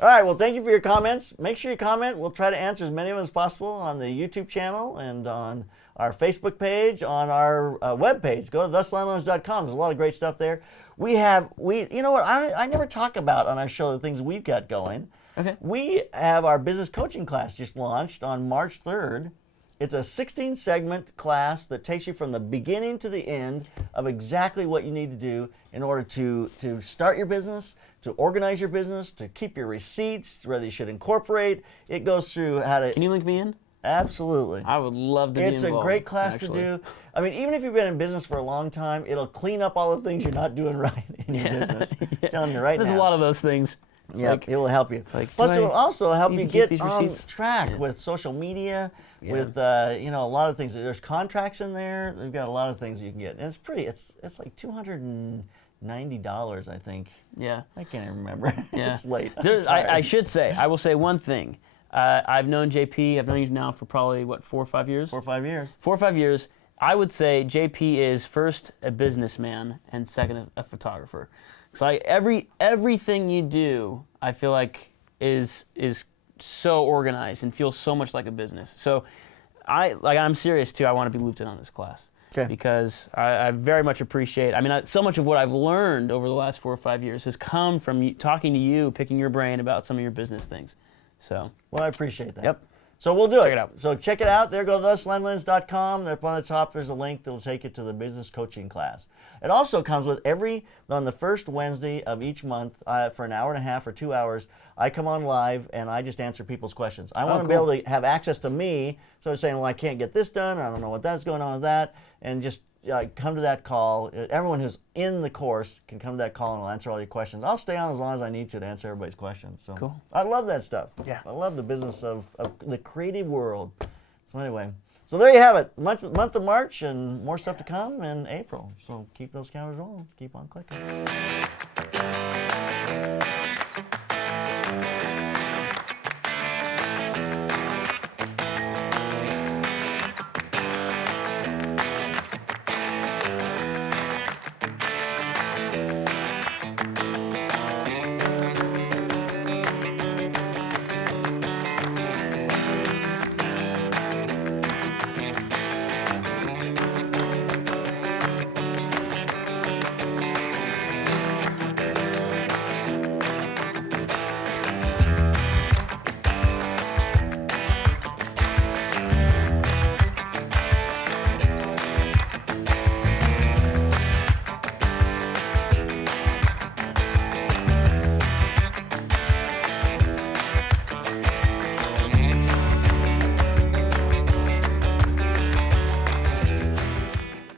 all right. Well, thank you for your comments. Make sure you comment. We'll try to answer as many of them as possible on the YouTube channel and on our Facebook page, on our web page. Go to theslantlens.com. There's a lot of great stuff there. You know what? I never talk about on our show the things we've got going. Okay. We have our business coaching class just launched on March 3rd. It's a 16-segment class that takes you from the beginning to the end of exactly what you need to do in order to start your business, to organize your business, to keep your receipts, whether you should incorporate. It goes through how to... Can you link me in? Absolutely. I would love to be It's involved. a great class actually. to do. I mean, even if you've been in business for a long time, it'll clean up all the things you're not doing right in your business. I'm telling you right There's now. a lot of those things. It's Yeah, like, it will help you. like, Plus, do it will I also help need you to keep get these on receipts? track Yeah. with social media, Yeah. with a lot of things. There's contracts in there. They've got a lot of things you can get, and it's pretty. It's like $290, I think. yeah. I can't even remember. Yeah. It's late. I'm I tired. should say, I will say one thing. I've known JP, I've known you now for probably, 4 or 5 years? 4 or 5 years. 4 or 5 years. I would say JP is first a businessman and second a photographer. So everything you do, I feel like is so organized and feels so much like a business. So I'm serious too. I want to be looped in on this class. Okay. Because I very much appreciate, so much of what I've learned over the last 4 or 5 years has come from talking to you, picking your brain about some of your business things. So. Well, I appreciate that. Yep. So we'll do Check it out. So check it out. There, go to theslantlens.com. Up on the top, there's a link that will take you to the business coaching class. It also comes with on the first Wednesday of each month, for an hour and a half or 2 hours, I come on live and I just answer people's questions. I want to be cool. able to have access to me. So saying, well, I can't get this done. I don't know what that's going on with that. And just come to that call. Everyone who's in the course can come to that call and I'll answer all your questions. I'll stay on as long as I need to answer everybody's questions. So Cool. I love that stuff. Yeah. I love the business of the creative world. So anyway, so there you have it. Month of March and more stuff to come in April. So keep those cameras rolling. Keep on clicking.